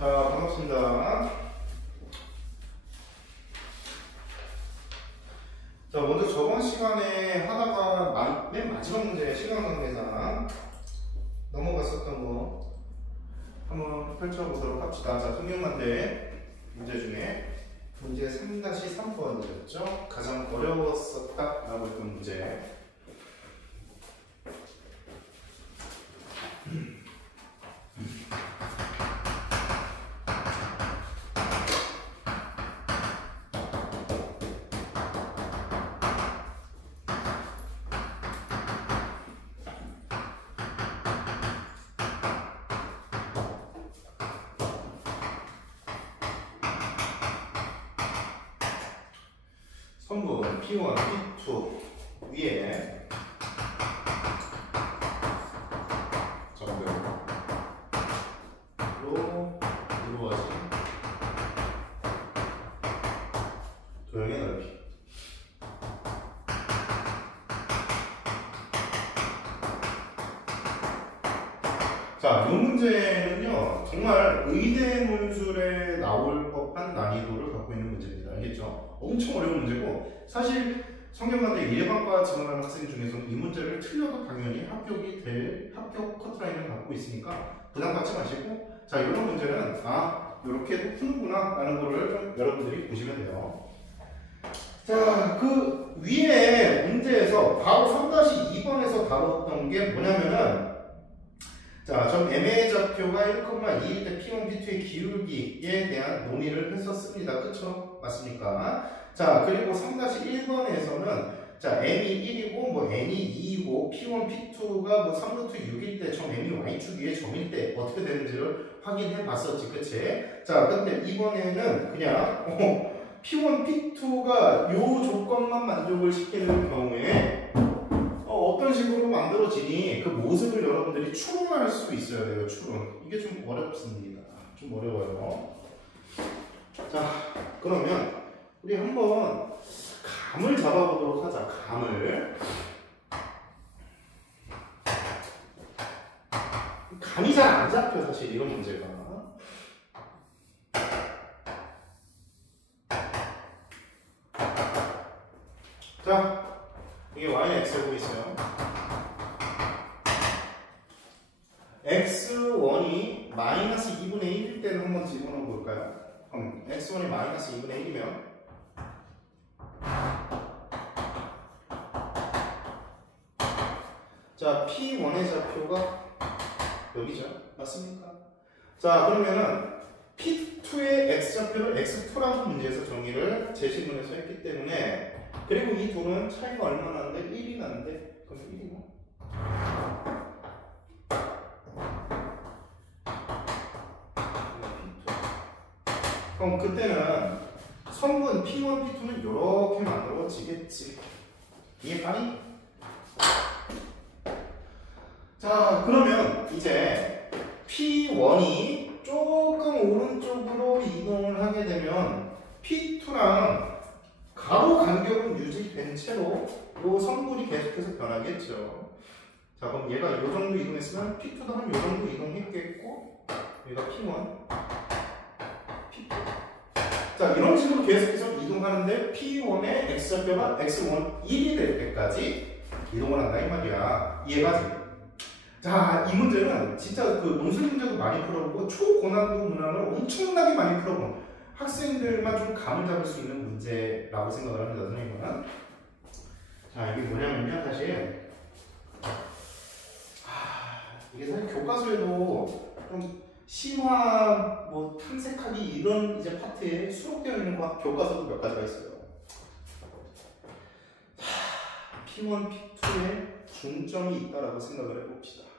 자, 반갑습니다. 자, 먼저 저번 시간에 하다가 맨 마지막 문제 시간관계상 넘어갔었던 거 한번 펼쳐보도록 합시다. 자, 통역만대 문제 중에 문제 3-3번이었죠. 가장 어려웠었다 라고 했던 문제. 성분 P1, P2 위에 점들로 이루어진 도형의 넓이. 자, 이 문제는요 정말 의대 문술에 나올 법한 난이도를 갖고 있는 문제입니다. 알겠죠? 엄청 어려운 문제고, 사실 성균관대 일반과 지원하는 학생 중에서는 이 문제를 틀려도 당연히 합격이 될 합격 커트라인을 갖고 있으니까 부담 갖지 마시고, 자, 이런 문제는 이렇게도 푸는구나 라는 거를 좀 여러분들이 보시면 돼요. 자, 그 위에 문제에서 바로 3-2번에서 다뤘던 게 뭐냐면은, 자, 전 MA 좌표가 1,2일 때 P1, P2의 기울기에 대한 논의를 했었습니다. 그쵸? 맞습니까? 자, 그리고 3-1번에서는 자, M이 1이고 뭐 N이 2이고 P1, P2가 뭐 3루트 6일 때 점 M이 Y축 위에 점일 때 어떻게 되는지를 확인해 봤었지. 그치? 자, 근데 이번에는 그냥 P1, P2가 요 조건만 만족을 시키는 경우에 어떤 식으로 만들어지니 그 모습을 여러분들이 추론할 수 있어야 돼요. 추론. 이게 좀 어렵습니다. 좀 어려워요. 자, 그러면 우리 한번 감을 잡아보도록 하자. 감이 잘 안 잡혀, 사실 이런 문제가. 자, 이게 y는 x에 보이세요? x1이 마이너스 2분의 1일 때는 한번 집어넣어 볼까요? 그럼 x1이 마이너스 2분의 1이면 자, P1의 좌표가 여기죠. 맞습니까? 자, 그러면은 P2의 x좌표를 x2라는 문제에서 정의를 제시문에서 했기 때문에, 그리고 이 둘은 차이가 얼마 나는데? 1이 나는데, 그럼 1이고. 그럼 그때는 성분 P1, P2는 이렇게 만들어지겠지. 이해가니? 자, 그러면 이제 P1이 조금 오른쪽으로 이동을 하게 되면 P2랑 가로 간격은 유지된 채로 이 성분이 계속해서 변하겠죠. 자, 그럼 얘가 이 정도 이동했으면 P2도 한 이 정도 이동했겠고, 얘가 P1, P2. 자, 이런 식으로 계속해서 이동하는데 P1의 x좌표가 x1 1이 될 때까지 이동을 한다 이 말이야. 이해가지? 자, 이 문제는 진짜 그 논술 문제도 많이 풀어보고 초고난도 문항을 엄청나게 많이 풀어본 학생들만 좀 감을 잡을 수 있는 문제라고 생각을 합니다, 선생님은. 자, 이게 뭐냐면요, 사실 이게 사실 교과서에도 좀 심화, 뭐 탐색하기 이런 이제 파트에 수록되어 있는 교과서도 몇 가지가 있어요. P1, P2에 중점이 있다라고 생각을 해봅시다.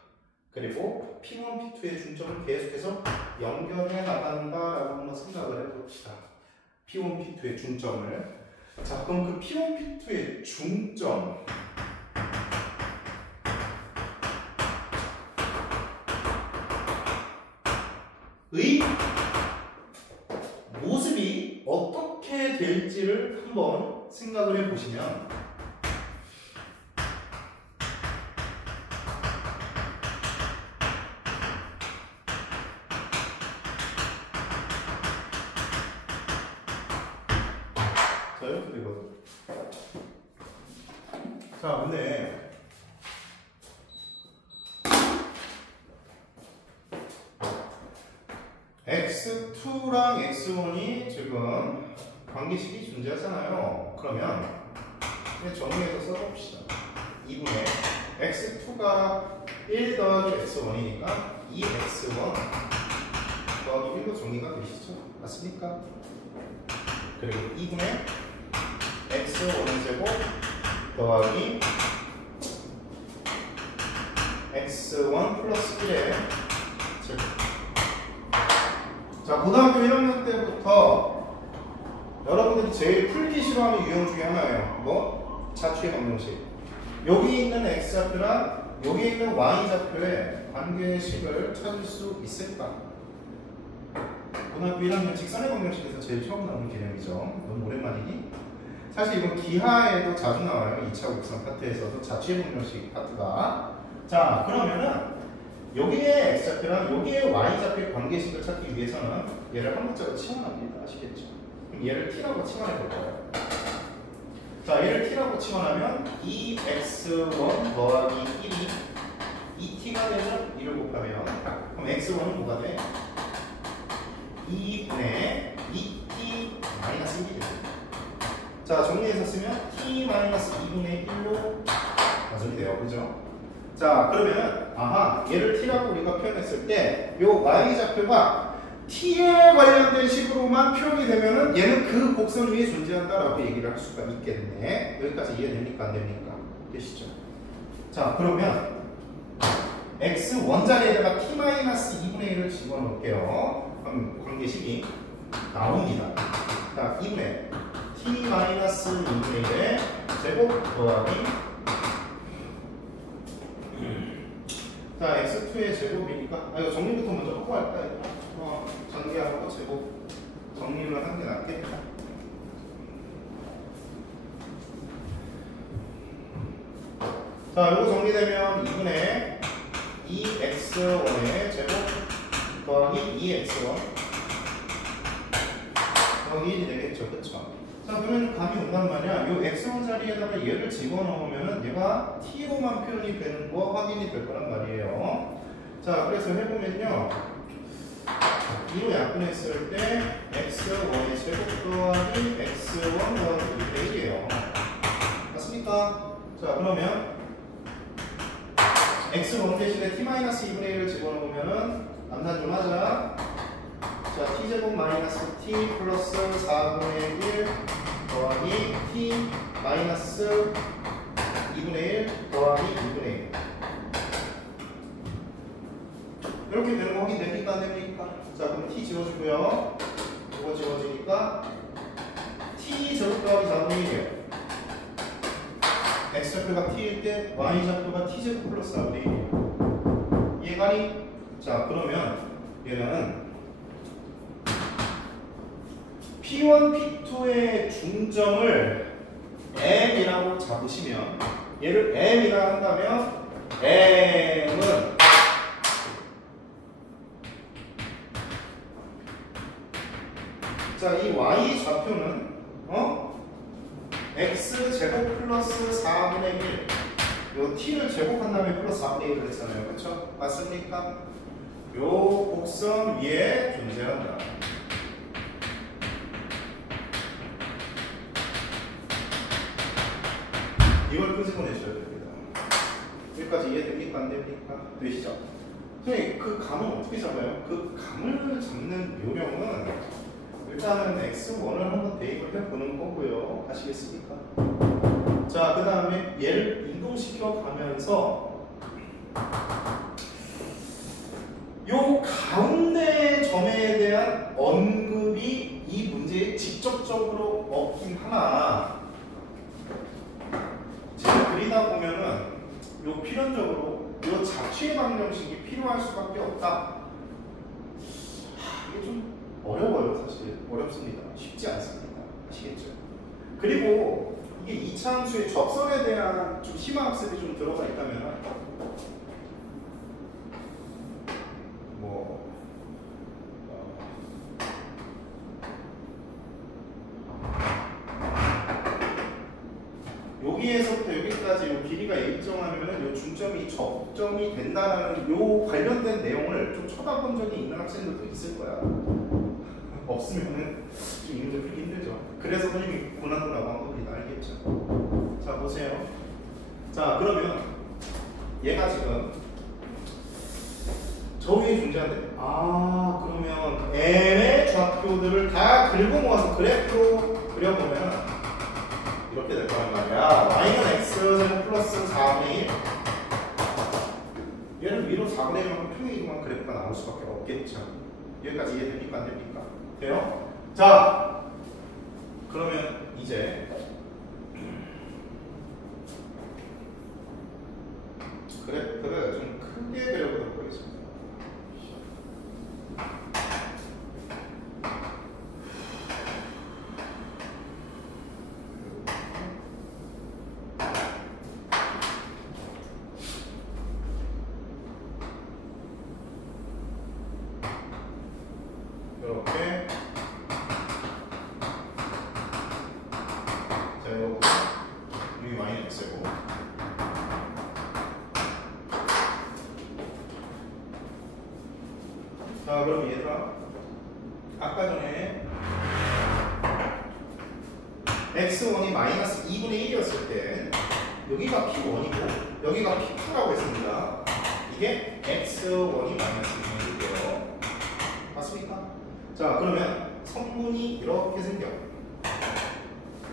그리고 P1, P2의 중점을 계속해서 연결해 나간다라고 한번 생각을 해봅시다. P1, P2의 중점을. 자, 그럼 그 P1, P2의 중점의 모습이 어떻게 될지를 한번 생각을 해보시면, 이렇게 되거든. 자, 근데 x2랑 x1이 지금 관계식이 존재하잖아요. 그러면 정리해서 써봅시다. 2분의 x2가 1 더하기 x1이니까 2x1 더하기 1로 정리가 되시죠? 맞습니까? 그리고 2분의 x1 제곱 더하기 x1 플러스 1의 제곱. 자, 고등학교 1학년 때부터 여러분들이 제일 풀기 싫어하는 유형 중에 하나예요. 뭐? 자취의 방정식. 여기 있는 x좌표랑 여기 있는 y좌표의 관계식을 찾을 수 있을까? 고등학교 1학년 직선의 방정식에서 제일 처음 나오는 개념이죠. 너무 오랜만이니? 사실 이건 기하에도 자주 나와요. 2차 곡선 파트에서도 자취의 방정식 파트가. 자, 그러면은 여기에 x좌표랑 여기에 y좌표의 관계식을 찾기 위해서는 얘를 한 문자로 치환합니다. 아시겠죠? 그럼 얘를 t라고 치환해 볼까요? 자, 얘를 t라고 치환하면 2x1 더하기 1이 2t가 되죠? 2를 곱하면. 그럼 x1은 뭐가 돼? 2분의 2t 마이너스 1이 되죠. 자, 정리해서 쓰면 t 마이너스 2분의 1로 가정이 돼요. 그죠? 자, 그러면 아하, 얘를 t라고 우리가 표현했을 때 요 y좌표가 t에 관련된 식으로만 표현이 되면은 얘는 그 곡선 위에 존재한다라고 얘기를 할 수가 있겠네. 여기까지 이해됩니까? 안 됩니까? 되시죠? 자, 그러면 x1 자리에다가 t-2분의 1을 집어넣을게요. 그럼 관계식이 나옵니다. 자, 2분의 t-2분의 1의 제곱 더하기 자, x2의 제곱이니까 이거 정리부터 먼저 하고 할까요? 전개하고 제곱 정리를 하는 게 낫겠다. 자, 이거 정리되면 2분의 2x1의 제곱 더하기 2x1 더하기 1이 되겠죠. 그쵸? 자, 그러면 감이 온단 말이야. 이 x1 자리에다가 얘를 집어넣으면 얘가 t로만 표현이 되는 거 확인이 될 거란 말이에요. 자, 그래서 해보면요. 2로 약분했을 때 x1의 제곱 더하기 x1 더하기 2분의 1이에요. 맞습니까? 자, 그러면 x1 대신에 t-2분의 1을 집어넣으면은 암산 좀 하자. 자, t제곱 마이너스 t 플러스 4분의 1 더하기 t 마이너스 2분의 1 더하기 2분의 1 이렇게 되는 거 확인됩니까? 안 됩니까? 자, 그럼 t 지워주고요. 이거 지워지니까 t 제곱 더하기 4분의 1이에요. x좌표가 t일 때 y좌표가 t제곱 플러스 4분의 1이에요. 이해가니? 자, 그러면 얘는 P1, P2의 중점을 M이라고 잡으시면 얘를 M이라 한다면 M은 자, 이 Y 좌표는 X 제곱 플러스 4분의 1 요 T를 제곱한 다음에 플러스 4분의 1을 했잖아요. 그쵸? 맞습니까? 요 곡선 위에 존재한다. 이걸 끄집어내셔야 됩니다. 여기까지 이해됩니까? 안 됩니까? 되시죠? 선생님, 그 감을 어떻게 잡아요? 그 감을 잡는 요령은 일단은 x1을 한번 대입을 해보는 거고요. 아시겠습니까? 자, 그 다음에 얘를 이동시켜 가면서 요 가운데 점에 대한 언급이 이 문제에 직접적으로 없긴 하나 제가 그리다 보면은 요 필연적으로 요 자취의 방정식이 필요할 수밖에 없다. 이게 좀 어려워요. 사실 어렵습니다. 쉽지 않습니다. 아시겠죠? 그리고 이게 2차 함수의 접선에 대한 좀 심화 학습이 좀 들어가 있다면 뭐 여기가 일정하면은 요 중점이 접점이 된다라는 요 관련된 내용을 좀 쳐다본 적이 있는 학생들도 있을 거야. 없으면은 좀 이름도 풀기 힘들죠. 그래서 선생님이 고난도라고 한 겁니다. 알겠죠? 자, 보세요. 자, 그러면 얘가 지금 저 위에 존재하는데, 아, 그러면 M의 좌표들을 다 긁어 모아서 그래프로 그려보면 이렇게 될 거란 말이야. y는 x제곱 플러스 4분의 1. 얘를 위로 4분의 1만큼 평행이동한 그래프가 나올 수밖에 없겠죠. 여기까지 이해됩니까? 안 됩니까? 돼요? 자, 그러면 이제 그래프를 좀 크게 그려보도록 하겠습니다. 이렇게. 자, 이거 여기 y는 x고. 자, 그럼 얘들아, 아까 전에 x1이 마이너스 2분의 1이었을 때 여기가 p1이고 여기가 p2라고 했습니다. 이게 x1이 마이너스 2분의 1이에요. 맞습니까? 자, 그러면 성분이 이렇게 생겨.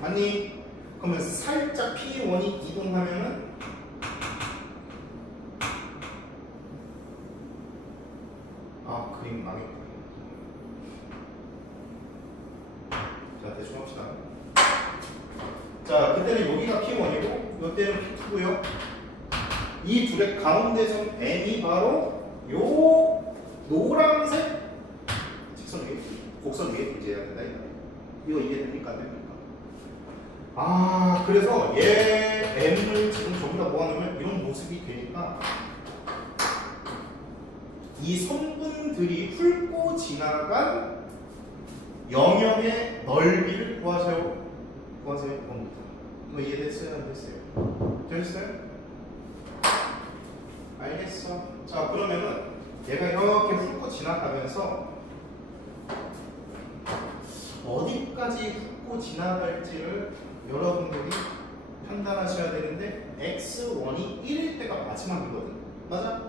맞니? 그러면 살짝 p1이 이동하면은 그림 망했다. 자, 대충 합시다. 자, 그때는 여기가 P1이고 이때는 P2고요. 이 둘의 가운데선 M이 바로 요 노란색 직선 위에, 곡선 위에 존재해야 된다. 이거 이해됩니까? 안 됩니까? 아, 그래서 얘 M을 지금 전부 다 모아놓으면 이런 모습이 되니까 이 성분들이 훑고 지나간 영역의 넓이를 구하세요. 구하세요. 이거 이해됐어요? 안 됐어요? 됐어요? 알겠어. 자, 그러면은 얘가 이렇게 훑고 지나가면서 어디까지 훑고 지나갈지를 여러분들이 판단하셔야 되는데 x1이 1일 때가 마지막이거든. 맞아?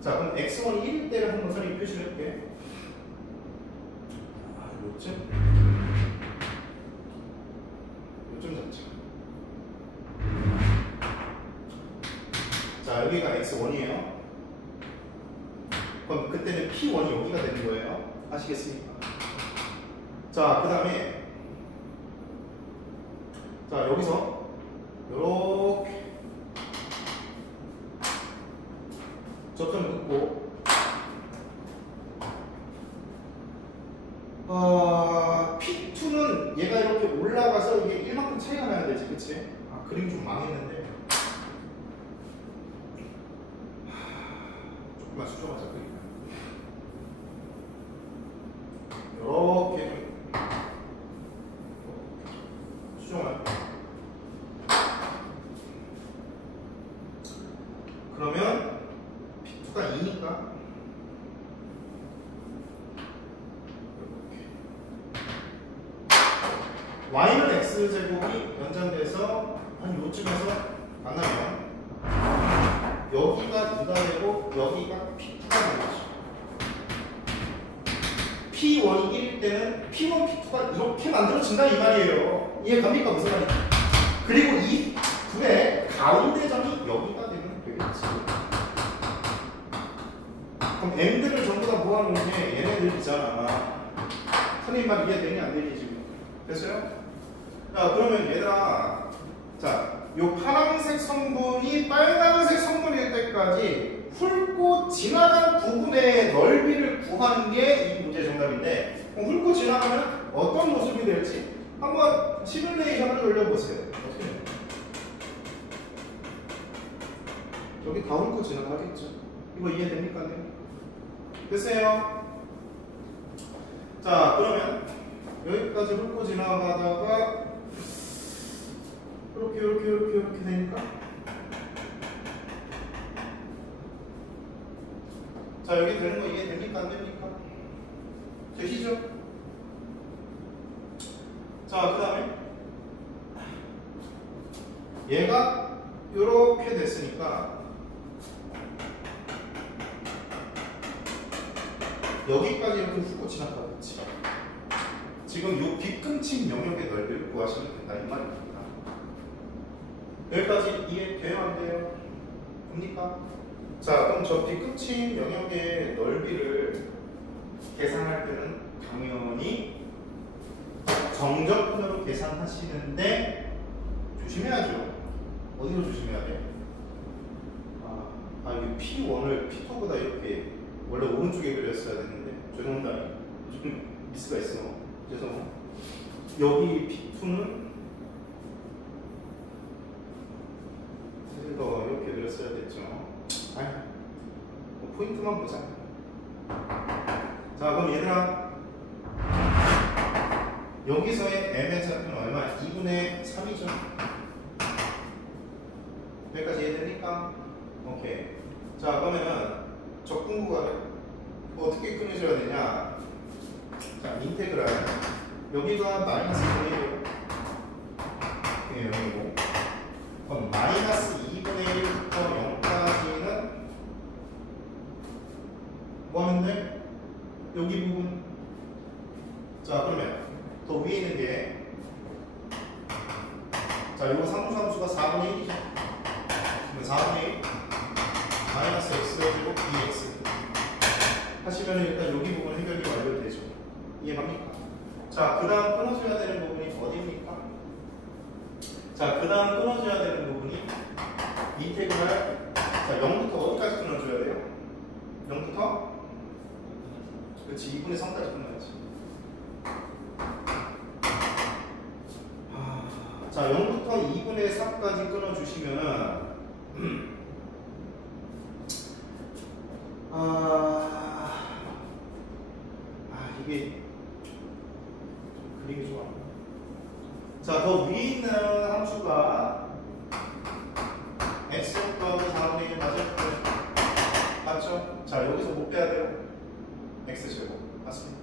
자, 그럼 x1이 1일 때를 한번 선생님이 표시를 해볼게. 요쯤? 요쯤 잡자. 자, 여기가 x1이에요. 그럼 그때는 p1이 여기가 되는 거예요. 아시겠습니까? 자, 그 다음에 자, 여기서 요렇게 접점을 긋고 P2는 얘가 이렇게 올라가서 이게 1만큼 차이가 나야 되지, 그치? 그림이 좀 망했는데 조금만 수정하자. 이렇게 수정할. 그러면 P2가 2니까 y는 x제곱이 연장돼서 한 요쯤에서 만나면 여기가 2가 되고 여기가 P2가 되는 거죠. P1이 1일 때는 P1, P2가 이렇게 만들어진다 이 말이에요. 이해 갑니까? 무슨 말인지. 그리고 이 둘의 가운데점이 여기가 되면 되겠지. 그럼 M들을 전부 다 모아놓은 게 얘네들이잖아. 선생님 말 이해되니 안 되니 지금? 됐어요? 자, 그러면 얘들아, 자, 요 파란색 성분이 빨간색 성분일 때까지 훑고 지나간 부분의 넓이를 구하는 게 이 문제 정답인데, 훑고 지나가면 어떤 모습이 될지 한번 시뮬레이션을 돌려보세요. 어떻게 돼요? 여기 다 훑고 지나가겠죠? 이거 이해됩니까? 네? 됐어요? 자, 그러면 여기까지 훑고 지나가다가 이렇게 되니까 자, 여기 되는 거 이해 됩니까? 안 됩니까? 되시죠? 자, 그 다음에 얘가 이렇게 됐으니까 여기까지 이렇게 훑고 지나가겠지. 지금 이 빗금칙 영역의 넓이를 구하시면 된다 이 말입니다. 여기까지 이해돼요? 안 돼요? 됩니까? 자, 그럼 저 빗금칙 영역의 넓이를 계산할 때는 당연히 정적분으로 계산하시는데 조심해야죠. 어디로 조심해야 돼? 이게 P1을 P2보다 이렇게 원래 오른쪽에 그렸어야 되는데 죄송합니다. 좀 미스가 있어. 죄송. 여기 P2는 사실 더 이렇게 그렸어야 됐죠. 포인트만 보자. 자, 그럼 얘들아 여기서의 m의 좌표는 얼마? 2분의 3이죠. 여기까지 이해됩니까? 오케이. 자, 그러면은 적분구가 어떻게 끊어져야 되냐? 자, 인테그랄 여기가 마이너스 1이에요. 이게 0이고 그럼 마이너스 2분의 1부터 0까지는 뭐 하는데? 여기 부분. 자, 그러면 더 위에 있는 게 자, 요거 상수함수가 4분의 1이죠. 그럼 4분의 1 마이너스 x제곱 dx 하시면 일단 여기 부분 해결이 완료되죠. 이해갑니까? 자, 그 다음 끊어줘야 되는 부분이 어디입니까? 자, 그 다음 끊어줘야 되는 부분이 인테그랄. 자, 0부터 어디까지 끊어줘야 돼요? 0부터? 그렇지, 2분의 3까지 끊어야지. 자, 0부터 2분의 4까지 끊어주시면은 이게 그림이 좋아. 자, 더 위에 있는 함수가 x 더하기 4분의 1 맞을 거예요. 맞죠? 자, 여기서 못 빼야 돼요. x제곱. 맞습니다.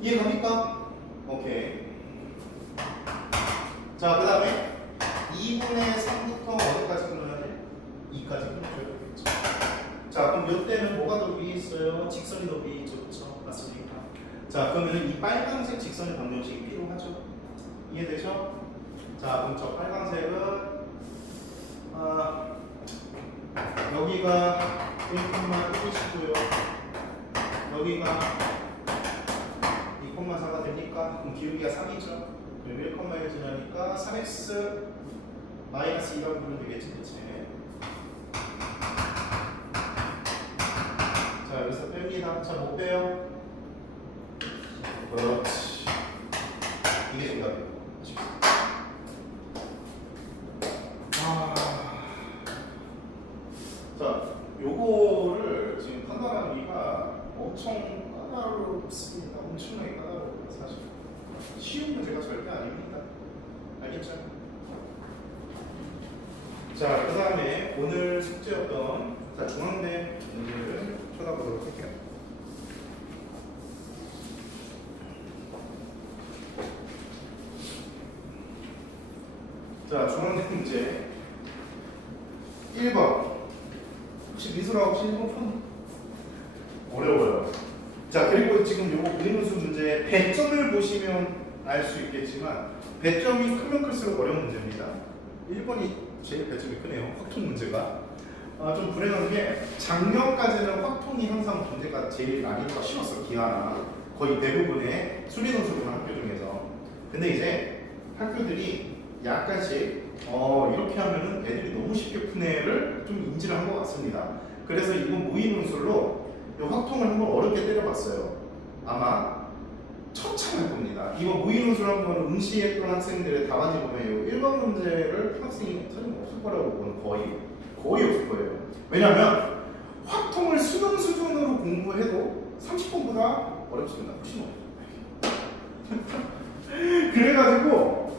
이해갑니까? 오케이. 자, 그 다음에 2분의 3부터 어디까지 끊어야 돼? 2까지 끊어줘야 되겠죠. 자, 그럼 이때는 뭐가 더 위에 있어요? 직선이 더 위에 있죠. 그렇죠? 맞습니까? 자, 그러면 이 빨간색 직선의 방정식이 필요하죠. 이해되죠? 자, 그럼 저 빨간색은 여기가 1,1이시고요. 여기가 2,4가 됩니까? 그럼 기울기가 3이죠. 그럼 1,1 지나니까 3x 마이너스 2라고 부르면 되겠지, 그치? 자, 여기서 뺍니다. 자, 못 빼요. 그렇지. 이게 정답이에요. 자, 요거를 지금 판단하기가 엄청 까다롭습니다. 엄청나게 까다로워요, 사실. 쉬운 문제가 절대 아닙니다. 알겠죠? 자, 그 다음에 오늘 숙제였던 중앙대 문제를 쳐다보도록 할게요. 자, 중앙대 문제 1번. 혹시 미술학 혹시 1번 편? 어려워요. 자, 그리고 지금 요거 무리문수 문제 배점을 보시면 알 수 있겠지만 배점이 크면 클수록 어려운 문제입니다. 1번이 제일 배점이 크네요. 확통 문제가. 좀 불행한 게 작년까지는 확통이 항상 문제가 제일 난이도가 쉬웠어. 기하나 거의 대부분의 수리논술이나 학교 중에서. 근데 이제 학교들이 약간씩 이렇게 하면은 애들이 너무 쉽게 푼 애를 좀 인지를 한 것 같습니다. 그래서 이번 무의논술로 확통을 한번 어렵게 때려봤어요. 아마 처참할 겁니다. 이번 무의논술 한번 응시했던 학생들의 답안지 보면 1번 문제를 학생이 없을 거라고 보는 거의 없을 거예요. 왜냐하면 확통을 수능 수준으로 공부해도 30번보다 어렵습니다. 훨씬 어렵습니다. 그래가지고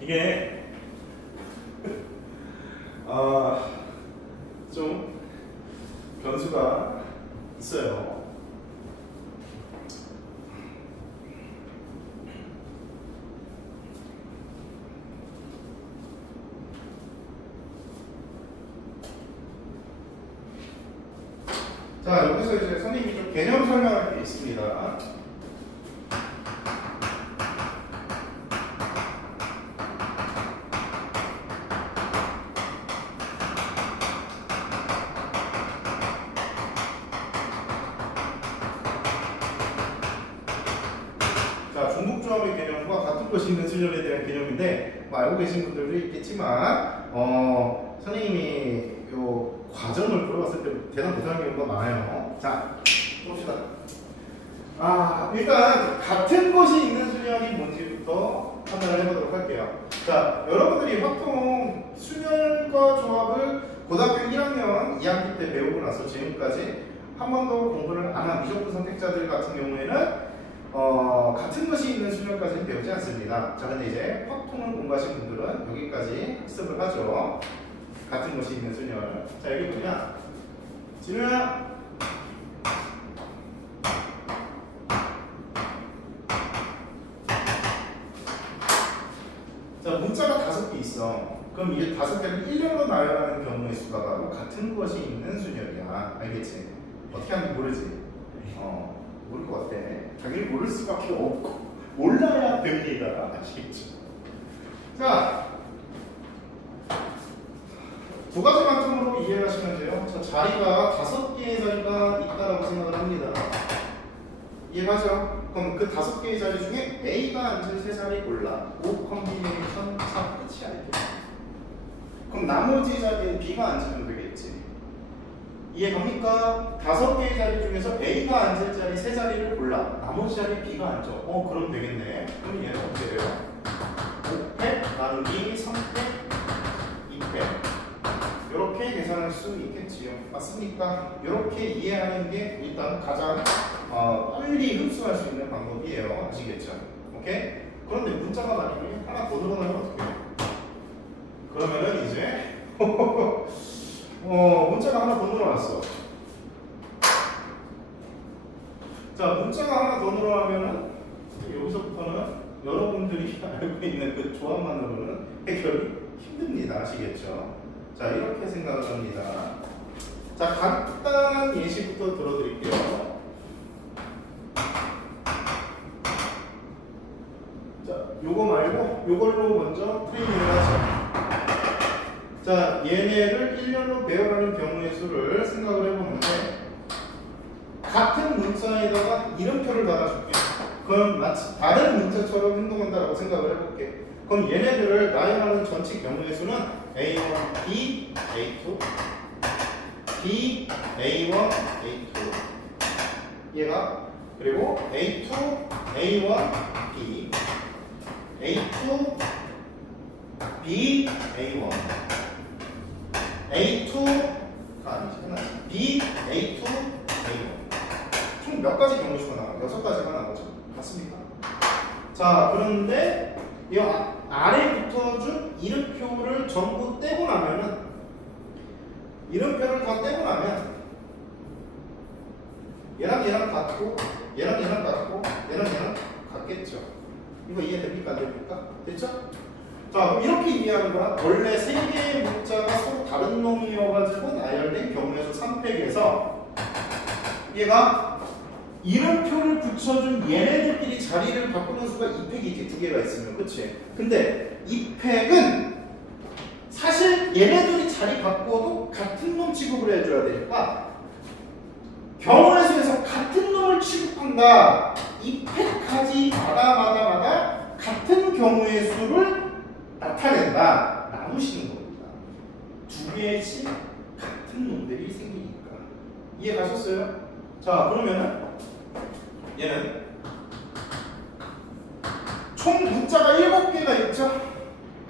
이게 좀 변수가 있어요. 자, 여기서 이제 선생님이 좀 개념 설명할 게 있습니다. 자, 중복조합의 개념과 같은 것이 있는 수열에 대한 개념인데 뭐 알고 계신 분들도 있겠지만 선생님이 요 과정을 물어봤을 때 대답 못하는 경우가 많아요. 자, 봅시다. 일단 같은 것이 있는 수열이 뭔지부터 판단을 해보도록 할게요. 자, 여러분들이 확통 수열과 조합을 고등학교 1학년 2학기 때 배우고 나서 지금까지 한 번도 공부를 안 한 미적분 선택자들 같은 경우에는 같은 것이 있는 수열까지는 배우지 않습니다. 자, 근데 이제 확통을 공부하신 분들은 여기까지 학습을 하죠. 같은 것이 있는 수열. 자, 여기 뭐냐? 진우야. 자, 문자가 5개 있어. 그럼 이게 5개를 일렬로 나열하는 경우의 수가 바로 같은 것이 있는 수열이야. 알겠지? 어떻게 하는지 모르지? 모를 것 같아. 당연히 모를 수밖에 없고 몰라야 됩니다. 아시겠죠? 자, 두 가지만 통으로 이해하시면 돼요. 저 자리가 5개의 자리가 있다라고 생각을 합니다. 이해가죠? 그럼 그 5개의 자리 중에 A가 앉을 3자리 골라. O 컨비네이션 3 끝이야. 이렇게. 그럼 나머지 자리에 B가 앉으면 되겠지. 이해갑니까? 5개의 자리 중에서 A가 앉을 자리 3자리를 골라. 나머지 자리 B가 앉아. 그럼 되겠네. 그럼 얘는 어떻게 돼요? 5팩 나누기 3팩 2팩. 이렇게 계산할 수 있겠지요. 맞습니까? 이렇게 이해하는 게 일단 가장 빨리 흡수할 수 있는 방법이에요. 아시겠죠? 오케이? 그런데 문자가 만약에 하나 더 늘어나면 어떻게 해요? 그러면은 이제 문자가 하나 더 늘어났어. 자, 문자가 하나 더 늘어나면은 여기서부터는 여러분들이 알고 있는 그 조합만으로는 해결이 힘듭니다. 아시겠죠? 자, 이렇게 생각을 합니다. 자, 간단한 예시부터 들어드릴게요. 자, 요거 말고 요걸로 먼저 트레이닝을 하죠. 자, 얘네를 일렬로 배열하는 경우의 수를 생각을 해보는데 같은 문자에다가 이름표를 달아줄게. 그럼 마치 다른 문자처럼 행동한다라고 생각을 해볼게. 그럼 얘네들을 나열하는 전체 경우의 수는 A1, B, A2, B, A1, A2 얘가 그리고 A2, A1, B, A2, B, A1 A2가 아니지, B, A2, A1 총 몇 가지 경우 수가 나와요? 6가지가 나오죠. 맞습니까? 자, 그런데 이 아래 붙어준 이름표를 전부 떼고 나면은 이름표를 다 떼고 나면 얘랑 얘랑 같고 얘랑 얘랑 같고 얘랑 얘랑 같겠죠. 이거 이해됩니까? 안 됩니까? 됐죠? 자, 이렇게 이해하는 거야. 원래 3개의 문자가 서로 다른 놈이어가지고 나열된 경우의 수 3팩에서 얘가 이름표를 붙여준 얘네들끼리 자리를 바꾸는 수가 2팩이지. 2개가 있으면. 그치? 근데 2팩은 사실 얘네들이 자리 바꿔도 같은 놈 취급을 해줘야 되니까 경우의 수에서 같은 놈을 취급한다. 2팩까지 마다 같은 경우의 수를 나타낸다. 나누시는 겁니다. 2개씩 같은 놈들이 생기니까. 이해 가셨어요? 자, 그러면은 얘는 총 문자가 7개가 있죠?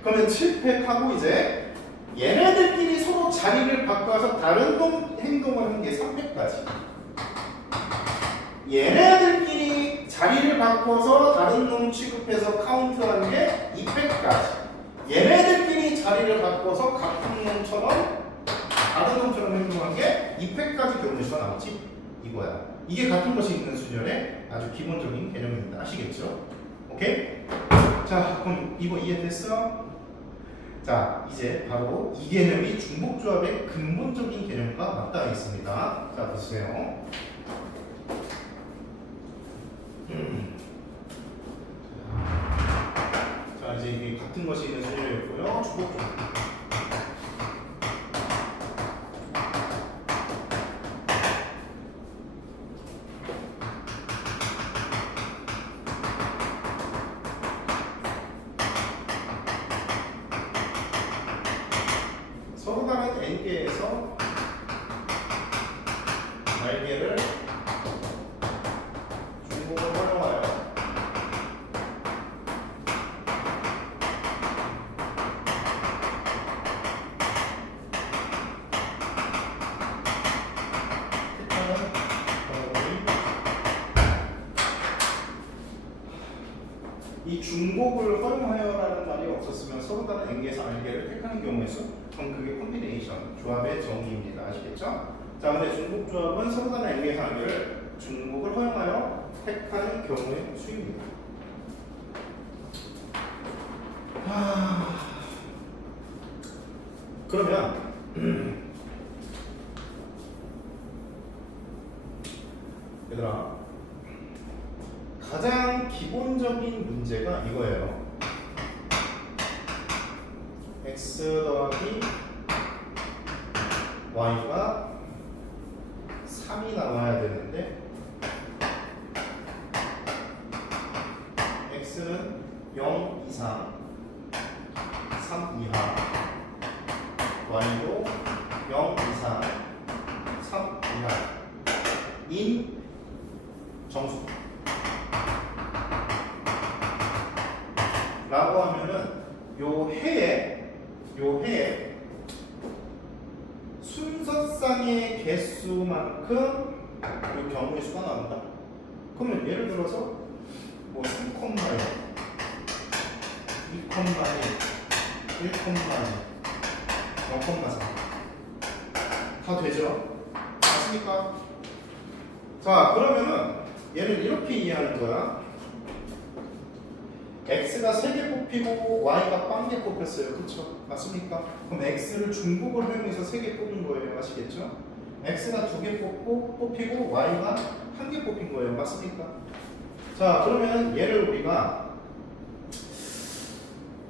그러면 7팩하고 이제 얘네들끼리 서로 자리를 바꿔서 다른 행동을 한 게 3팩까지. 얘네들끼리 자리를 바꿔서 다른 놈 취급해서 카운트한 게 2팩까지. 얘네들끼리 자리를 바꿔서 같은 놈처럼 다른 놈처럼 행동한 게 2패까지 경우수가 나오지 이거야. 이게 같은 것이 있는 수열의 아주 기본적인 개념입니다. 아시겠죠? 오케이? 자, 그럼 이거 이해됐어? 자, 이제 바로 이 개념이 중복조합의 근본적인 개념과 맞닿아 있습니다. 자, 보세요. 자, 이제 이게 같은 것이 있는 수열이었고요. 중복조합. 서로 다른 n개에서 날개를 중복을 활용하여 이 중복을 허용하여라는 말이 없었으면 서로 다른 n개에서 r개를 택하는 경우에서 그럼 그게 콤비네이션, 조합의 정의입니다. 아시겠죠? 자, 근데 중복 조합은 서로 다른 n개에서 r개를 중복을 허용하여 택하는 경우의 수입니다. 그러면 얘들아, 가장 기본적인 문제가 이거예요. x 더하기 y가 3이 나와야 되는데 x는 0 이상 3 이하, y도 0 이상 3 이하인 정수 라고 하면은 요 해에 순서상의 개수만큼 요 경우의 수가 나온다. 그러면 예를 들어서 뭐 3,1, 2,1, 1,1, 0,4 다 되죠? 맞습니까? 자, 그러면은 얘를 이렇게 이해하는 거야. x가 3개 뽑히고 y가 0개 뽑혔어요. 그쵸? 맞습니까? 그럼 x를 중복을 활용해서 3개 뽑은 거예요. 아시겠죠? x가 2개 뽑히고 y가 1개 뽑힌 거예요. 맞습니까? 자, 그러면 얘를 우리가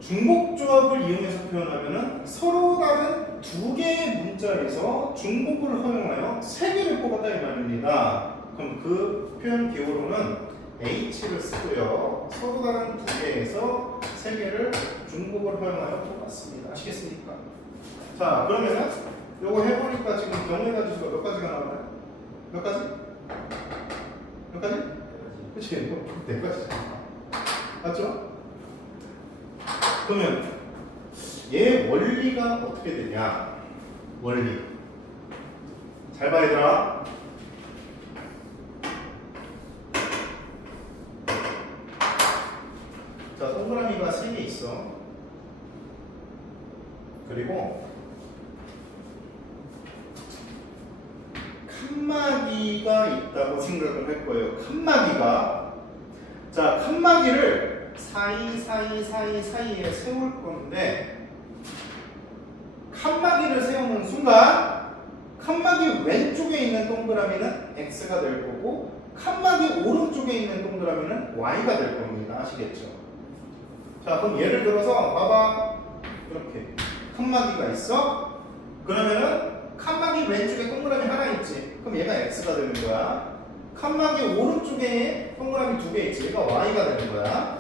중복조합을 이용해서 표현하면은 서로 다른 2개의 문자에서 중복을 허용하여 3개를 뽑았다 이 말입니다. 그럼 그 표현 기호로는 h를 쓰고요. 서로 다른 2개에서 3개를 중복을 허용하여 뽑았습니다. 아시겠습니까? 자, 그러면은 요거 해보니까 지금 경우의 가지수가 몇 가지가 나와요? 몇 가지? 몇 가지? 그치? 4가지잖아. 맞죠? 그러면 얘 원리가 어떻게 되냐? 원리. 잘 봐, 얘들아. 자, 동그라미가 3개 있어. 그리고 칸막이가 있다고 생각을 할 거예요. 칸막이가. 자, 칸막이를 사이에 세울 건데, 칸막이를 세우는 순간 칸막이 왼쪽에 있는 동그라미는 x가 될 거고, 칸막이 오른쪽에 있는 동그라미는 y가 될 겁니다. 아시겠죠? 자, 그럼 예를 들어서 봐봐. 이렇게 칸막이가 있어. 그러면은 칸막이 왼쪽에 동그라미 하나 있지. 그럼 얘가 x가 되는 거야. 칸막이 오른쪽에 동그라미 2개 있지. 얘가 y가 되는 거야.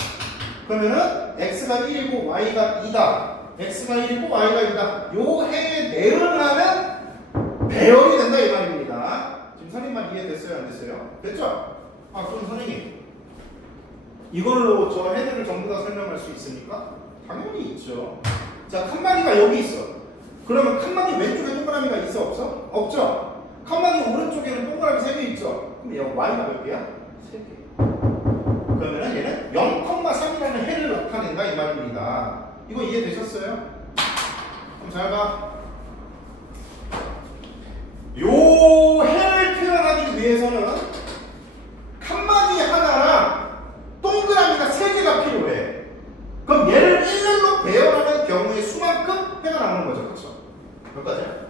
그러면은 x가 1이고 y가 2다. x가 1이고 y가 2다. 요 해에 대응하는 배열이 된다 이 말입니다. 지금 선생님만 이해됐어요? 안 됐어요? 됐죠? 아, 그럼 선생님 이걸로 저 해들을 전부 다 설명할 수 있습니까? 당연히 있죠. 자, 칸막이가 여기 있어. 그러면 칸막이 왼쪽에 동그라미가 있어? 없어? 없죠? 칸막이 오른쪽에는 동그라미 3개 있죠? 그럼 얘가 y가 몇 개야? 3개. 그러면은 얘는 0,3이라는 해를 나타낸다 이 말입니다. 이거 이해되셨어요? 잘 봐. 요 해를 표현하기 위해서는 칸막이 하나랑 동그라미가 3개가 필요해. 그럼 얘를 1년로 배열하는 경우의 수만큼 해가 나오는 거죠. 그렇죠? 몇 가지야?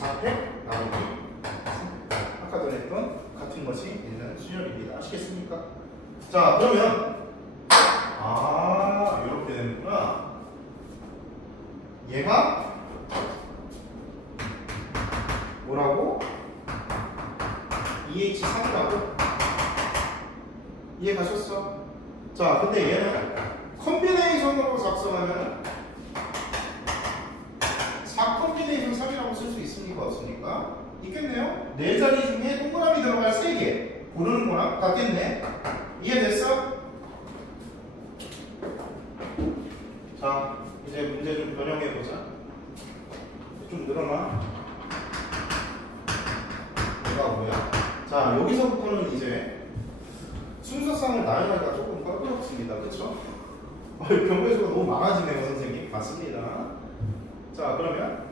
4회 나누기 3. 아까 전에 했던 같은 것이 있는 수열입니다. 아시겠습니까? 자, 그러면 이렇게 되는구나. 얘가 뭐라고? EH3이라고? 이해 가셨어? 자, 근데 얘는 컴비네이션으로 작성하면 4컴비네이션 3이라고 쓸 수 있습니까? 없습니까? 있겠네요? 4자리 중에 동그라미 들어갈 3개 고르는 거랑 같겠네? 이해됐어? 자, 이제 문제 좀 변형해보자. 좀 늘어나. 얘가 뭐야? 자, 여기서부터는 이제 순서상을 나열하기가 조금 까다롭습니다. 그쵸? 경배수가 너무 많아지네요, 선생님. 맞습니다. 자, 그러면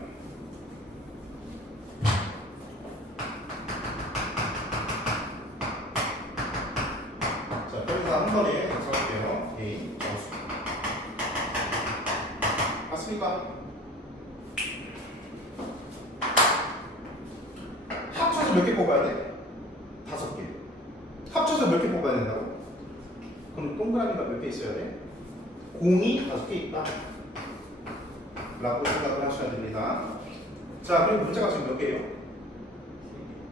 자, 여기서 한 번에 작성할게요. A, 정수. 맞습니까? 합쳐서 몇 개 뽑아야 돼? 5개. 합쳐서 몇 개 뽑아야 된다고? 그럼 동그라미가 몇 개 있어야 돼? 공이 5개 있다 라고 생각을 하셔야 됩니다. 자, 그리고 문자가 지금 몇 개예요?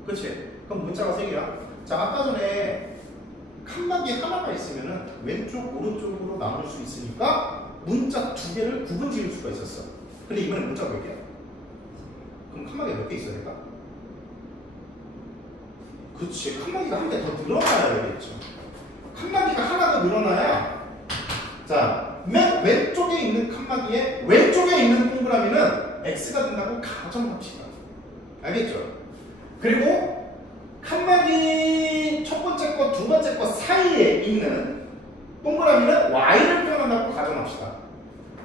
그치? 그럼 문자가 3개야. 자, 아까 전에 칸막이 하나가 있으면 왼쪽 오른쪽으로 나눌 수 있으니까 문자 2개를 구분 지을 수가 있었어. 근데 이번에 문자가 몇 개야? 그럼 칸막이가 몇 개 있어야 될까? 그치, 칸막이가 한 개 더 늘어나야 되겠죠. 칸막이가 하나 더 늘어나야, 자, 맨 왼쪽에 있는 칸막이에 왼쪽에 있는 동그라미는 X가 된다고 가정합시다. 알겠죠? 그리고 칸막이 첫 번째 거, 두 번째 거 사이에 있는 동그라미는 Y를 표현한다고 가정합시다.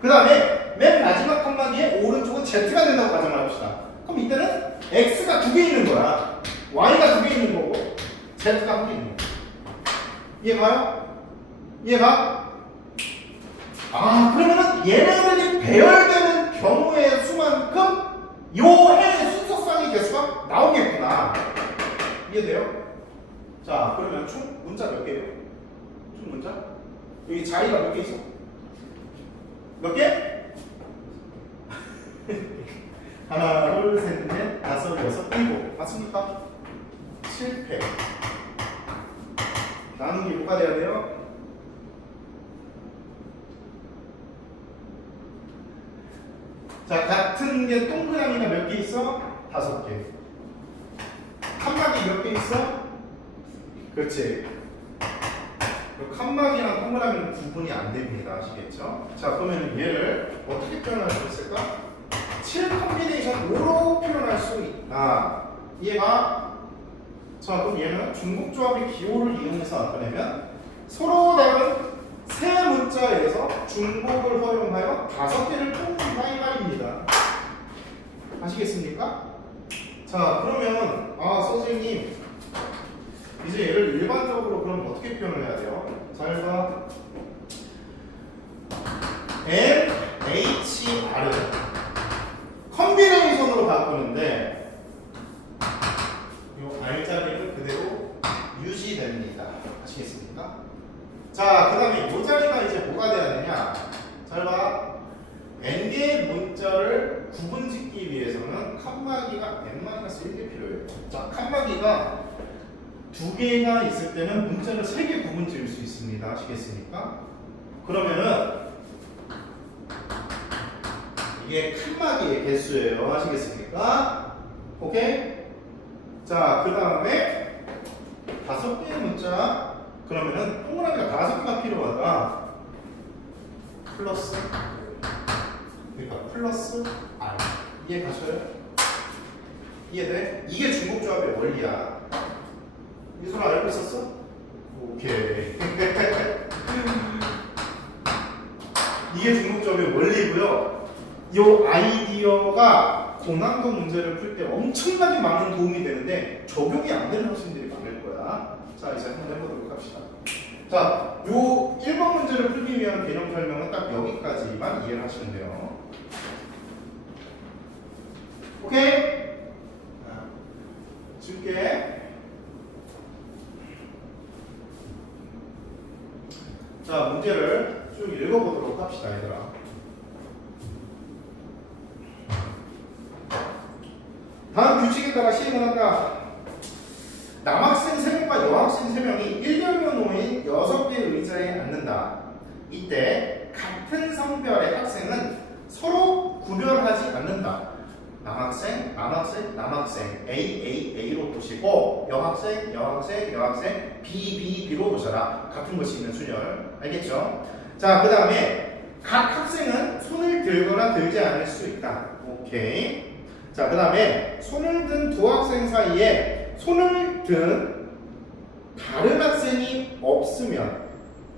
그 다음에 맨 마지막 칸막이에 오른쪽은 Z가 된다고 가정합시다. 그럼 이때는 X가 2개 있는 거야. Y가 2개 있는 거고 Z가 1개 있는 거야. 이해가요? 이해가? 그러면은 얘네들이 배열되는 경우의 수만큼 요 해의 순서상의 개수가 나오겠구나. 이해돼요? 자, 그러면 총 문자 몇 개예요? 총 문자? 여기 자리가 몇 개 있어? 몇 개? 하나, 둘, 셋, 넷, 다섯, 여섯, 일곱. 맞습니까? 7회. 나누기 뭐가 돼야 돼요? 자, 같은 게 동그라미가 몇 개 있어? 5개. 칸막이 몇 개 있어? 그렇지. 칸막이랑 동그라미는 구분이 안 됩니다. 아시겠죠? 자, 그러면 얘를 어떻게 표현할 수 있을까? 7컴비네이션 5로 표현할 수 있다. 이해가? 자, 그럼 얘는 중복조합의 기호를 이용해서 나타내면 서로 다른 세 문자에서 중복을 허용하여 5개를 뽑는다 이 말입니다. 아시겠습니까? 자, 그러면 선생님 이제 얘를 일반적으로 그럼 어떻게 표현을 해야 돼요? 잘 봐. N, H, R 컴비네이션으로 바꾸는데 이 R자리는 그대로 유지됩니다. 아시겠습니까? 자, 그 다음에 이 자리가 이제 뭐가 돼야 되냐? 잘 봐. N개의 문자를 구분 짓기 위해서는 칸막이가 N-1개 필요해요. 자, 칸막이가 2개가 있을 때는 문자를 3개 구분 지을 수 있습니다. 아시겠습니까? 그러면은 이게 칸막이의 개수예요. 아시겠습니까? 오케이? 자, 그 다음에 5개의 문자. 그러면은 동그라미가 5개가 필요하다. 플러스, 그러니까 플러스 R. 이해 가셔요? 이해돼? 이게 중복조합의 원리야. 이소라 알고 있었어? 오케이. 이게 중복조합의 원리고요. 이 아이디어가 고난도 문제를 풀 때 엄청나게 많은 도움이 되는데 적용이 안 되는 학생들이 많을 거야. 자, 이제 한번 해보도록 합시다. 자, 요 1번 문제를 풀기 위한 개념 설명은 딱 여기까지만 이해를 하시면 돼요. 오케이? 줄게. 자, 문제를 쭉 읽어보도록 합시다, 얘들아. 다음 규칙에 따라 시행을 한다. 남학생 3명과 여학생 3명이 일렬로놓인 6개의 의자에 앉는다. 이때 같은 성별의 학생은 서로 구별하지 않는다. 남학생, 남학생, 남학생, A로 보시고 여학생, 여학생, 여학생, B로 보셔라. 같은 것이 있는 순열. 알겠죠? 자, 그 다음에 각 학생은 손을 들거나 들지 않을 수 있다. 오케이. 자, 그 다음에 손을 든 두 학생 사이에 손을 든 다른 학생이 없으면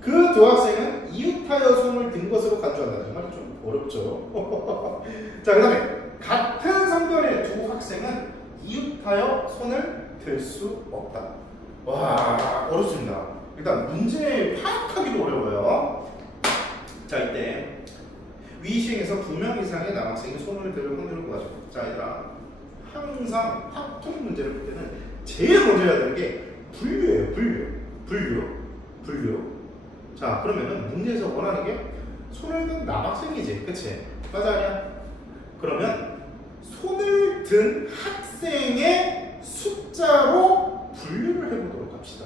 그 두 학생은 이웃하여 손을 든 것으로 간주한다. 정말 좀 어렵죠? 자, 그 다음에 같은 성별의 두 학생은 이웃하여 손을 들 수 없다. 와, 어렵습니다. 일단 문제 파악하기도 어려워요. 자, 이때 위 시행에서 2명 이상의 남학생이 손을 들고 흔들고 가죠. 자, 얘들아, 항상 확통 문제를 볼 때는 제일 먼저 해야 되는 게 분류예요. 분류. 자, 그러면은 문제에서 원하는 게 손을 든 남학생이지, 그치? 맞아, 아니야? 그러면 손을 든 학생의 숫자로 분류를 해보도록 합시다.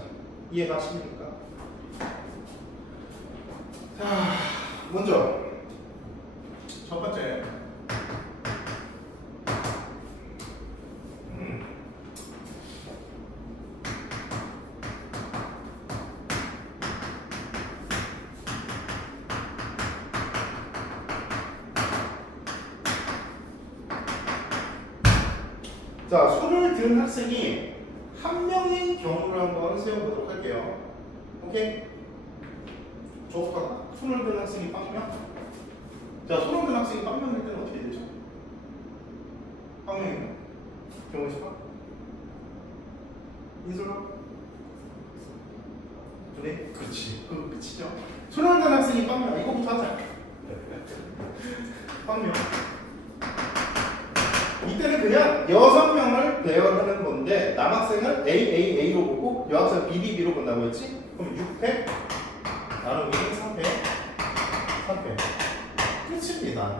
이해가십니까? 자, 먼저 첫 번째. 자, 손을 든 학생이 한 명인 경우를 한번 세워보도록 할게요. 오케이? 저부터 손을 든 학생이 빵명? 자, 손을 든 학생이 빵명일 때는 어떻게 되죠? 빵명이면? 경우 수가? 인솔로? 그래? 그렇지. 그 끝이죠. 손을 든 학생이 빵명. 이거부터 하자. 빵명. 이때는 그냥 6명을 대여하는 건데 남학생은 A로 보고 여학생 B로 본다고 했지? 그럼 6패 나누기 3패 끝입니다.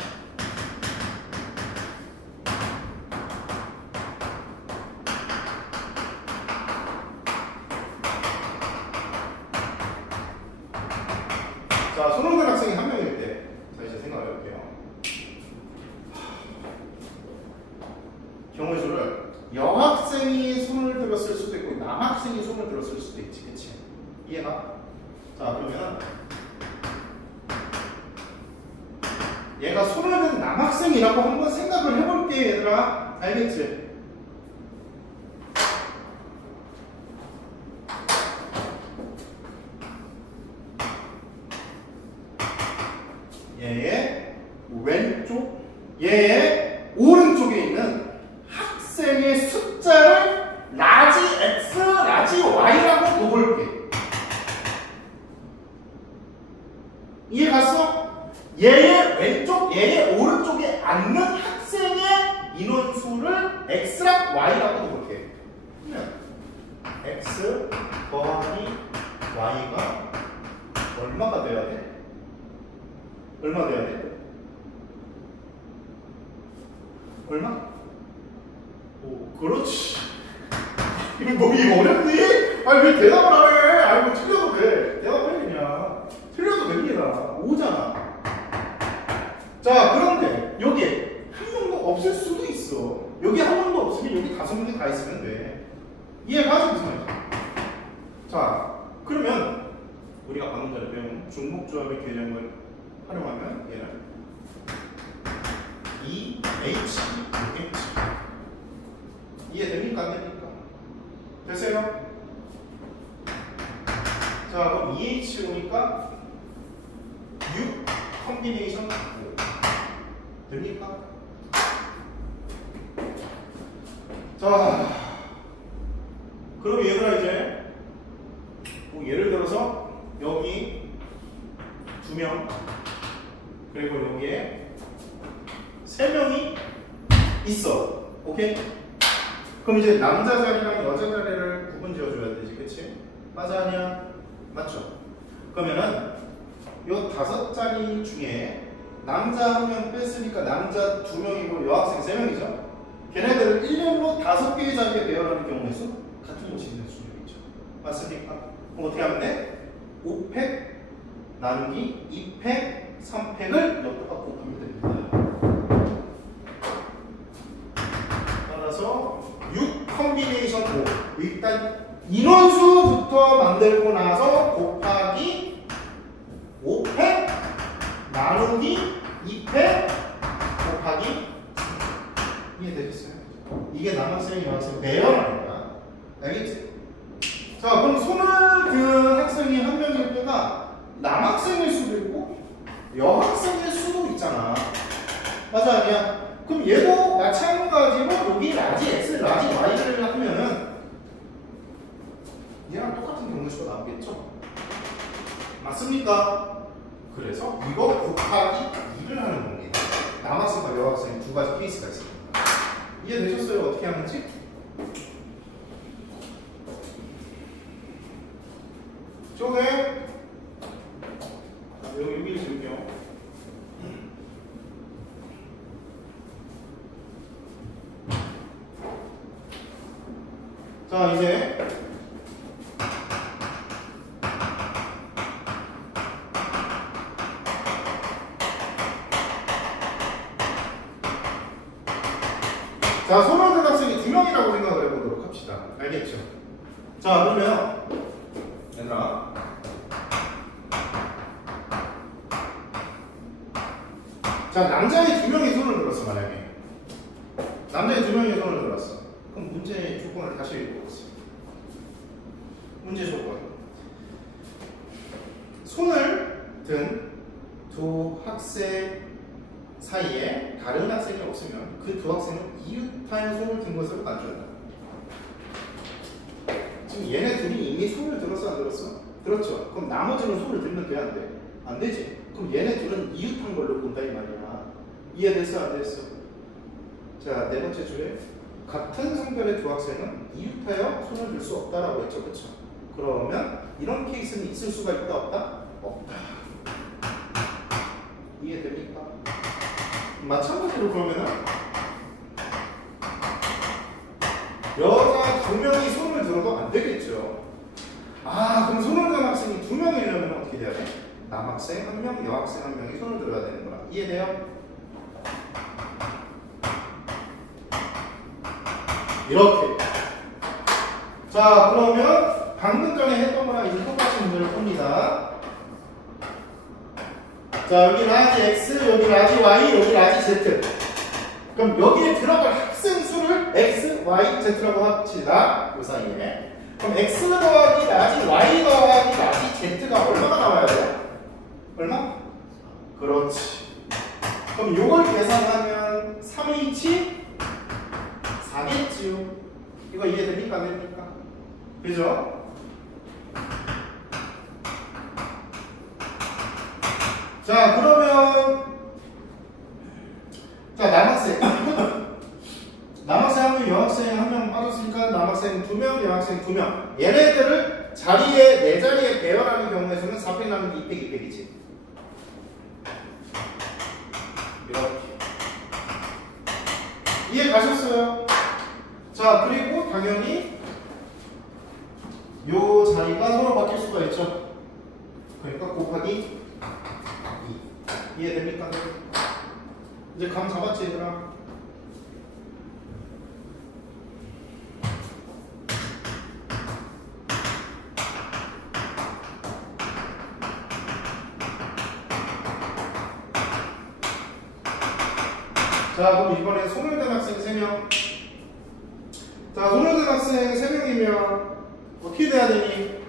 자, 손을 든 학생이 한 명일 때, 자, 이제 생각을 해볼게요. 경우의 수를 여학생이 손을 들었을 수도 있고 남학생이 손을 들었을 수도 있지, 그치? 이해가? 자, 그러면 얘가 손을 든 남학생이라고 한번 생각을 해볼게, 얘들아. 알겠지? 얘의 왼쪽, 얘의 오른쪽에 있는 학생의 숫자를 라지 X, 라지 Y라고 놓을게. 이해 갔어? 얘의 왼쪽, 얘의 오른쪽에 앉는 학생의 인원수를 X랑 Y라고 놓을게. 그러면 X 더하기 Y가 얼마가 돼야 돼? 얼마 돼야 돼? 얼마? 오, 그렇지. 이거 어렵니? 아니, 왜 대답을 안 해? 아니, 뭐 틀려도 돼. 대답해, 그냥. 틀려도 됩니다. 5잖아. 자, 그런데 여기에 한 명도 없을 수도 있어. 여기 한 명도 없으면 여기 5명이 다 있으면 돼. 이해가 무슨 말이지? 자, 그러면 우리가 방금 전에 배운 중복조합의 개념을 활용하면 얘는 EH, UH. 이해됩니까? 안 됩니까? 됐어요? 자, 그럼 EH 오니까 6 컨비네이션 9. 됩니까? 자, 그럼 얘들아 이제 뭐 예를 들어서 여기 2명 그리고 여기에 3명이 있어. 오케이? 그럼 이제 남자 자리랑 여자 자리를 구분 지어줘야 되지, 그치? 맞아, 아니야? 맞죠? 그러면은 요 5자리 중에 남자 1명 뺐으니까 남자 2명이고 여학생 3명이죠? 걔네들을 1년으로 5개의 자리에 배열하는 경우의 수 같은 곳이 있는 수준이죠. 맞습니까? 그럼 어떻게 하면 돼? 5팩 나누기 2팩 3팩을 여기다가 곱하면 됩니다. 따라서 6 컨비네이션 5 일단 인원수부터 만들고 나서 곱하기 5팩 나누기 2팩 곱하기 이해되셨어요? 이게 남학생, 여학생 배열하는 거야. 알겠지? 자, 그럼 손을 든 학생이 한 명일 때가 남학생일 수도 있고 여학생일 수도 있잖아. 맞아, 아니야? 그럼 얘도 마찬가지로 여기 라지 X, 라지 Y를 하면은 얘랑 똑같은 경우의 수가 나오겠죠? 맞습니까? 그래서 이거 곱하기 2를 하는 겁니다. 남학생과 여학생 두 가지 케이스가 있습니다. 이해되셨어요? 어떻게 하는지? 저게 여기 지금요. 자, 이제 자, 손을 든 학생이 2명이라고 생각을 해보도록 합시다. 알겠죠? 자, 그러면 얘들아 자, 남자의 2명이 손을 들었어. 만약에 남자의 2명이 손을 들었어. 그럼 문제 조건을 다시 읽어보겠습니다. 문제 조건. 손을 든 두 학생 사이에 다른 학생이 없으면 그 두 학생은 이웃한 손을 든 것으로 간주한다. 지금 얘네 둘이 이미 손을 들었어, 안 들었어? 들었죠? 그럼 나머지는 손을 들면 돼, 안 돼? 안 되지? 그럼 얘네 둘은 이웃한 걸로 본다 이 말이야. 이해됐어, 안 됐어? 자, 네 번째 주에 같은 성별의 두 학생은 이웃하여 손을 들 수 없다라고 했죠, 그렇죠? 그러면 이런 케이스는 있을 수가 있다, 없다? 없다. 이해됩니까? 마찬가지로 그러면은 여자 2명이 손을 들어도 안 되겠죠. 아, 그럼 손을 든 학생이 2명이려면 어떻게 돼야 돼? 남학생 1명, 여학생 1명이 손을 들어야 되는 거야. 이해돼요? 이렇게. 자, 그러면 방금 전에 했던 거랑 이제 똑같이 문제를 풉니다. 자, 여기 라지 X, 여기 라지 Y, 여기 라지 Z. 그럼 여기에 들어갈 학생 수를 X, Y, Z라고 합시다. 그 사이에. 그럼 X 더하기 라지 Y 더하기 라지 Z가 얼마가 나와야 돼? 얼마? 그렇지. 그럼 요걸 계산하면 3H 4겠지요. 이거 이해됩니까? 안 됩니까? 그죠? 자, 그러면 자, 남학생 남학생 1명, 여학생 1명 빠졌으니까 남학생 2명, 여학생 2명. 얘네들을 자리에, 내 자리에 배열하는 경우에서는 4팩 나누기 2팩, 2팩이지. 이렇게. 이해 가셨어요? 자, 그리고 당연히 요 자리가 서로 바뀔 수가 있죠. 그러니까 곱하기 2. 이해됩니까? 이제 감 잡았지, 얘들아? 자, 그럼 이번에 손을 든 학생 3명. 자, 손을 든 학생 3명이면 어떻게 돼야 되니?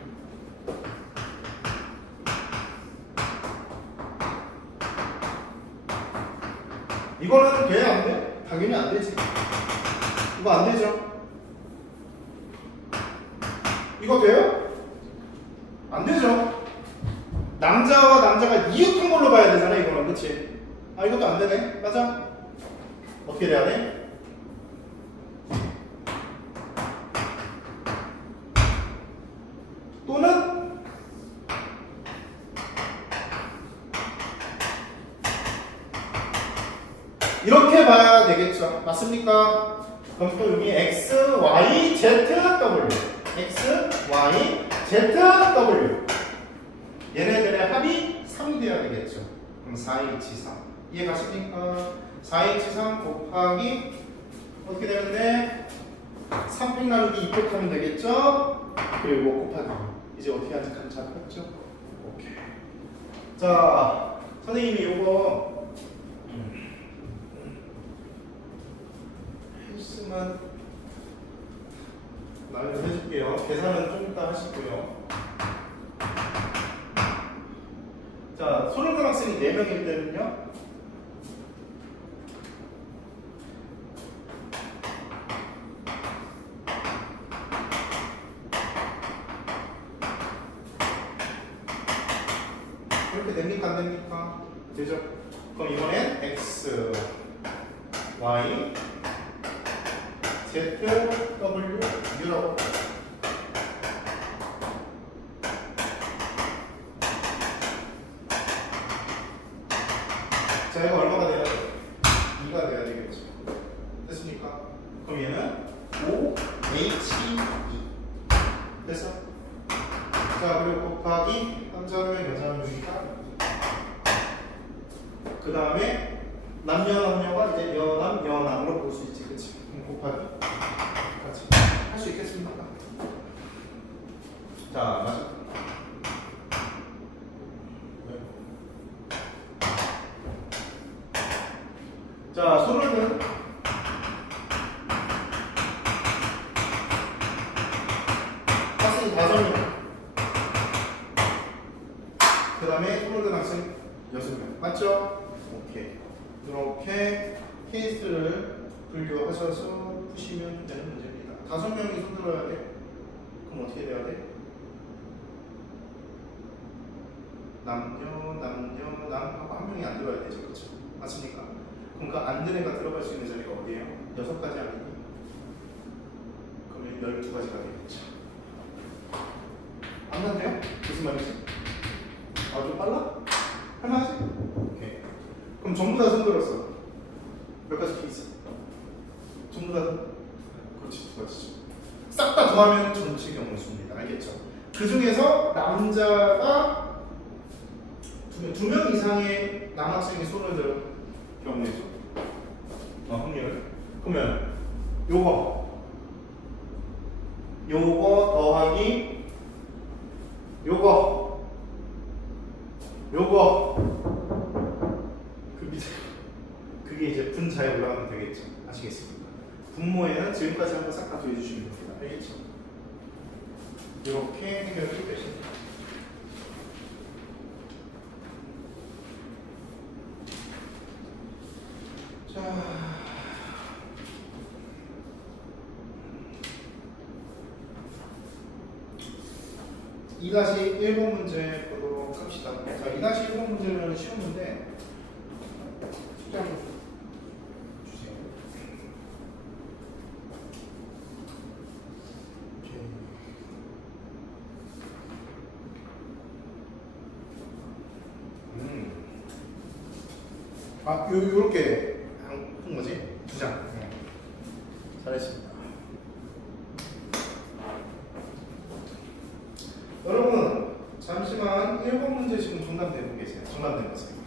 이거는 돼? 안 돼? 당연히 안 되지. 이거 안 되죠? 이거 돼요? 안 되죠? 남자와 남자가 이웃한 걸로 봐야 되잖아, 이거는. 그치? 아, 이것도 안 되네. 맞아? 어떻게 돼야 돼? 또는 이렇게 봐야 되겠죠. 맞습니까? 그럼 또 여기 X, Y, Z, W. X, Y, Z, W. 얘네들의 합이 3이 되어야 되겠죠. 그럼 4H3. 이해 가십니까? 4H3 곱하기 어떻게 되는데? 3팩 나누기 2팩 하면 되겠죠? 그리고 곱하기. 이제 어떻게 하는지 감 잡혔죠? 오케이. 자, 선생님이 요거 헬스만 말을 해줄게요. 계산은 좀 이따 하시고요. 자, 손흥민 학생이 4명일 때는요. 이렇게 됩니까? 안 됩니까? 되죠? 그럼 이번엔 X, Y, Z, W, U라고. 자, 이거 얼마가 돼야 돼? 2가 돼야 되겠죠. 됐습니까? 그럼 얘는 5H2. 됐어? 자, 그리고 곱하기 남자는 여자는 2가. 그 다음에 남녀가 이제 여남으로 볼 수 있지. 그치? 그럼 곱하기. 같이 할 수 있겠습니까? 자, 맞아. 자, 소르는 학생 5명. 그 다음에 소르는 학생 6명. 맞죠? 오케이. 이렇게 케이스를 분류하셔서 푸시면 되는 문제입니다. 5명이 손들어야 돼. 그럼 어떻게 돼야 돼? 남하고 한 명이 안 들어야 되죠. 그렇죠? 맞습니까? 그럼 그 안 된 애가 들어갈 수 있는 자리가 어디예요? 6가지 아니니? 그러면 12가지가 되겠죠. 안 간대요? 무슨 말이지? 아, 좀 빨라? 할만하지? 오케이. 그럼 전부 다 손들었어. 몇 가지 있어? 전부 다 그렇지, 2가지죠. 싹 다 더하면 전체 경우수입니다. 알겠죠? 그 중에서 남자가 2명 이상의 남학생이 손을 들 경우에죠. 확률. 그러면 요거 더하기 요거 그 밑에 그게 이제 분자에 올라가면 되겠죠. 아시겠습니까? 분모에는 지금까지 한번 싹 다 더해주시면 됩니다. 알겠죠? 이렇게 해결을 빼십니다. 자, 2-1번 문제 보도록 합시다. 자, 2-1번 문제는 쉬운 문제. 숙제 한번 주세요. 요렇게 한 거지? 2장. 잘했습니다. 여러분, 잠시만 1번 문제 지금 정답되고 계세요. 정답된 거세요.